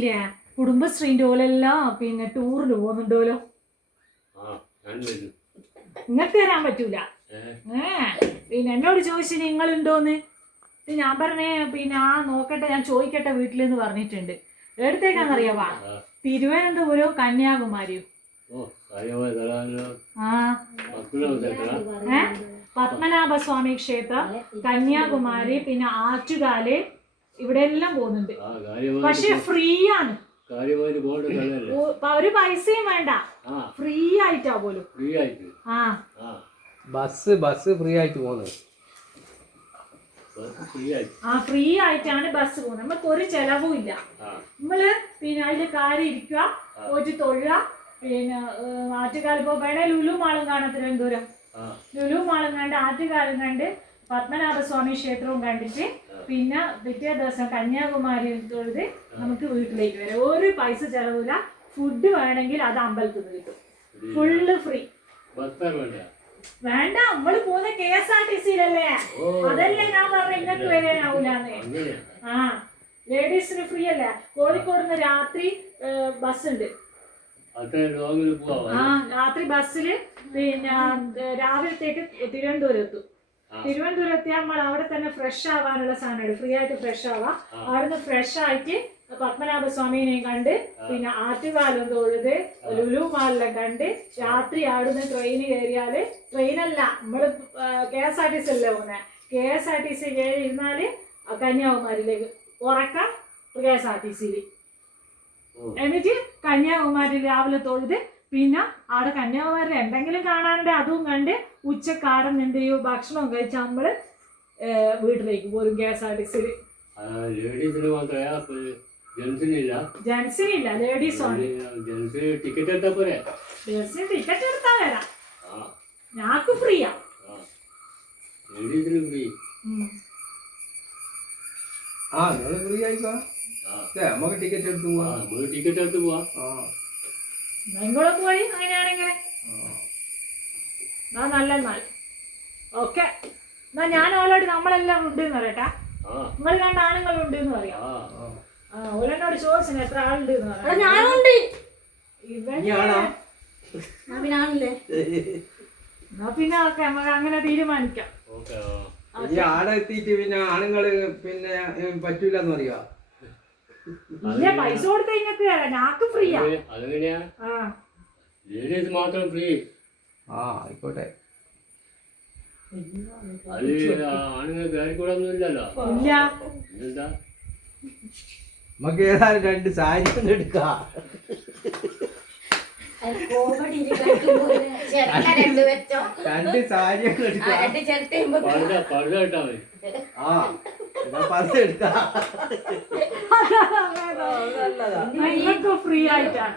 കേട്ടില്ലേ കുടുംബശ്രീന്റെ ഓലെല്ലാം പിന്നെ ടൂറിന് പോകുന്നുണ്ടോലോ. നിങ്ങൾക്ക് തരാൻ പറ്റൂല. പിന്നെ എന്നോട് ചോദിച്ചു നിങ്ങളുണ്ടോന്ന്. ഞാൻ പറഞ്ഞേ പിന്നെ നോക്കട്ടെ, ഞാൻ ചോദിക്കട്ടെ വീട്ടിലെന്ന് പറഞ്ഞിട്ടുണ്ട്. എവിടത്തേക്കാന്നറിയാവാ? തിരുവനന്തപുരവും കന്യാകുമാരിയും. പത്മനാഭസ്വാമി ക്ഷേത്രം, കന്യാകുമാരി, പിന്നെ ആറ്റുകാല്, ഇവിടെ എല്ലാം പോകുന്നുണ്ട്. പക്ഷെ ഫ്രീ ആണ്, ഒരു പൈസയും വേണ്ട, ഫ്രീ ആയിട്ടാ പോലും. ബസ് ഫ്രീ ആയിട്ട് പോകുന്നത്. ഫ്രീ ആയിട്ടാണ് ബസ് പോകുന്നത്. നമുക്ക് ഒരു ചെലവും ഇല്ല. നമ്മള് പിന്നെ അതില് കാര്യം ഇരിക്കുക, പോയിട്ട് തൊഴുക. പിന്നെ ആറ്റുകാലം ഇപ്പൊ വേണേ ലുലു മാളും കാണാം. തിരുവനന്തപുരം ലുലു മാളും കണ്ട് ആറ്റുകാലം കണ്ട് പത്മനാഭസ്വാമി ക്ഷേത്രവും കണ്ടിട്ട് പിന്നെ പിറ്റേ ദിവസം കന്യാകുമാരി തൊഴുത് നമുക്ക് വീട്ടിലേക്ക് വരാം. ഒരു പൈസ ചെലവില്ല. ഫുഡ് വേണമെങ്കിൽ അത് അമ്പലത്തിൽ നിന്ന് കിട്ടും, ഫുള്ള് ഫ്രീ. വേണ്ട, നമ്മള് പോകുന്ന KSRTC-യിലല്ലേ. അതല്ലേ ഞാൻ പറഞ്ഞ ഇങ്ങക്ക് വരാനാവൂലെന്ന്. ലേഡീസിന് ഫ്രീ അല്ലേ. കോഴിക്കോട് നിന്ന് രാത്രി ബസ് ഉണ്ട്. രാത്രി ബസ്സില് പിന്നെ രാവിലത്തേക്ക് തിരുവനന്തപുരം എത്തും. തിരുവനന്തപുരം എത്തിയാൽ നമ്മൾ അവിടെ തന്നെ ഫ്രഷ് ആവാനുള്ള സാധനമാണ്. ഫ്രീ ആയിട്ട് ഫ്രഷ് ആവാം. അവിടുന്ന് ഫ്രഷ് ആയിട്ട് പത്മനാഭസ്വാമിനെയും കണ്ട് പിന്നെ ആറ്റുകാലം തൊഴുത് ലുലു മാളിലും കണ്ട് രാത്രി അവിടുന്ന് ട്രെയിന് കയറിയാല്, ട്രെയിനല്ല നമ്മള് KSRTC അല്ലേ പോകുന്നത്. KSRTC കയറി ഇരുന്നാല് കന്യാകുമാരിയിലേക്ക് ഉറക്കാം KSRTC-യില്. എന്നിട്ട് കന്യാകുമാരി രാവിലെ തൊഴുത് പിന്നെ അവിടെ കന്യാകുമാരി എന്തെങ്കിലും കാണാനുണ്ട് അതും കണ്ട് ഉച്ചക്കാടൻ എന്ത് ചെയ്യും, ഭക്ഷണം കഴിച്ചാൽ നമ്മള് വീട്ടിലേക്ക് പോരും KSRTC-യില്. ജെന്റ്സിനില്ല, ലേഡീസ് ആണ്. ടിക്കറ്റ് എടുത്താ പോരെ? ജെന്റ്സിന് ടിക്കറ്റ് എടുത്താ വരാം. ഞാക്ക് ഫ്രീയാ. ഫ്രീ ആയിക്കോ. നമുക്ക് ടിക്കറ്റ് എടുത്ത് പോവാ. നിങ്ങളെ പോയി അങ്ങനെയാണെങ്കിൽ നല്ല ഓക്കെ. എന്നാ ഞാൻ ഓലോട് നമ്മളെല്ലാം ഉണ്ട് എന്ന് പറയട്ടാ. നിങ്ങൾ രണ്ട് ആണുങ്ങളുണ്ട് എന്ന് പറയാം. ഓലോനോട് ചോദിച്ചു എത്ര ആളുണ്ട് എന്ന് പറയാം. ഞാനുണ്ട്. എന്നാ പിന്നെ ഓക്കെ, നമുക്ക് അങ്ങനെ തീരുമാനിക്കാം. ആടെ എത്തിയിട്ട് പിന്നെ ആണുങ്ങള് പിന്നെ പറ്റൂലെന്ന് പറയാ. ഇല്ല, പൈസ കൊടുത്ത ഇങ്ങക്ക് ഞാക്ക് ഫ്രീയാ. മാത്രം ഫ്രീ. ആയിക്കോട്ടെ. നമുക്ക് ഏതായാലും 2 സാരി ഒന്ന് എടുക്കാം. രണ്ട് സാരി ഫ്രീ ആയിട്ടാണ്.